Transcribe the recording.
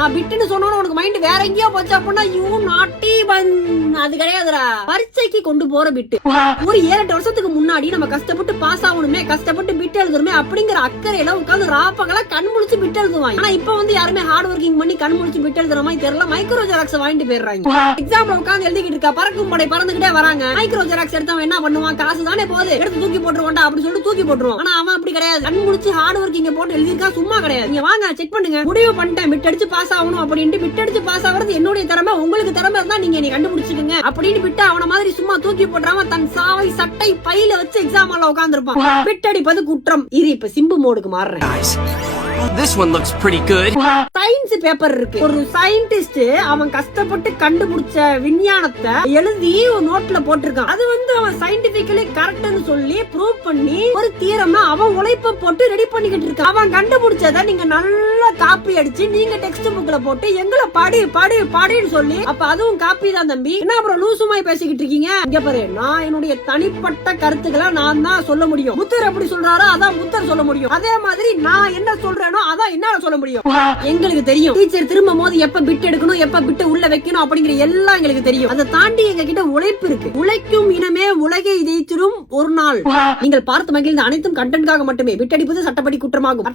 நான் பிட்டுன்னு சொன்னோன்னு உனக்கு மைண்ட் வேற எங்கேயோ போச்சு அப்படின்னா யூ நாட்டி பன் அது கிடையாதுடா. பரீட்சைக்கு கொண்டு போற பிட்டு ஒரு 7-8 வருஷத்துக்கு முன்னாடி நம்ம கஷ்டப்பட்டு பாஸ் ஆகணுமே, கஷ்டப்பட்டு பிட் எழுதுறமே அப்படிங்கிற அக்கறையில உட்காந்து ராப்பகலா கண் முழிச்சு பிட் எழுதுவாங்க. ஆனா இப்ப வந்து யாருமே ஹார்ட் ஒர்க்கிங் பண்ணி கண் முழிச்சு பிட் எழுதுற மாதிரி தெரியல. மைக்ரோ ஜெராக்ஸ் வாங்கிட்டு போயிடுறாங்க. எக்ஸாம்ல உட்காந்து எழுதிக்கிட்டு இருக்கா, பறக்கும் படை பறந்துகிட்டே வராங்க. மைக்ரோ ஜெராக்ஸ் எடுத்தவன் என்ன பண்ணுவான், காசு தானே போகுது எடுத்து தூக்கி போட்டுருவான்டா அப்படின்னு சொல்லிட்டு தூக்கி போட்டுருவான். ஆனா அவன் அப்படி கிடையாது. கண் முழிச்சு ஹார்ட் ஒர்க்கிங் போட்டு எழுதிருக்கா, சும்மா கிடையாது. நீங்க வாங்க செக் பண்ணுங்க. முடிவு பண்ணிட்டேன் பிட் அடிச்சு பாஸ் ஆகணும் அப்படின்ட்டு. பிட் அடிச்சு பாஸ் ஆகிறது என்னுடைய திறமை, உங்களுக்கு திறமை இருந்தா நீங்க கண்டுபிடிச்சுக்கங்க அப்படின்னு விட்டு அவன மாதிரி சும்மா தூக்கி போடுறாம தன் சாவை சட்டை பையில வச்சு எக்ஸாம் ஹால்ல உட்கார்ந்திருப்பான். பிட் அடிப்பது குற்றம். இது இப்ப சிம்பு மோடுக்கு மாறுறேன். This one looks pretty good. Science paper இருக்கு. ஒரு சயின்டிஸ்ட் அவன் கஷ்டப்பட்டு கண்டுபிடிச்ச விஞ்ஞானத்தை எழுதி ஒரு நோட்ல போட்டிருக்கான். அது வந்து அவன் சயின்டிபிக்கலி கரெக்ட்னு சொல்லி ப்ரூவ் பண்ணி ஒரு தியரமா அவன் உழைப்ப போட்டு ரெடி பண்ணிக்கிட்டு இருக்கான். அவன் கண்டுபிடிச்சத நீங்க நல்லா காப்பி அடிச்சு நீங்க டெக்ஸ்ட் புக்ல போட்டு எங்களை படி படி படின்னு சொல்லி, அப்ப அதுவும் காப்பி தான் தம்பி. என்ன அப்புறம் லூசுமாய் பேசிக்கிட்டு இருக்கீங்க? இங்க பாரு, நான் என்னுடைய தனிப்பட்ட கருத்துக்களை நான் தான் சொல்ல முடியும். புத்தர் எப்படி சொல்றாரோ அதான் புத்தர் சொல்ல முடியும். அதே மாதிரி நான் என்ன சொல்றேன் அதான் என்ன சொல்ல முடியும். எங்களுக்கு தெரியும் டீச்சர் திரும்பும் போது எப்ப பிட் எடுக்கணும், எப்ப பிட் உள்ள வைக்கணும் அப்படிங்கிற எல்லாம் எங்களுக்கு தெரியும். அதை தாண்டி எங்க கிட்ட உழைப்பு இருக்கு. உழைக்கும் இனமே உலகை ஜெயிச்சிரும் ஒரு நாள். நீங்கள் பார்த்து மகிழ்ந்த அனைத்தும் கண்டென்ட்காக மட்டுமே. பிட் அடிப்பது சட்டப்படி குற்றமாகும்.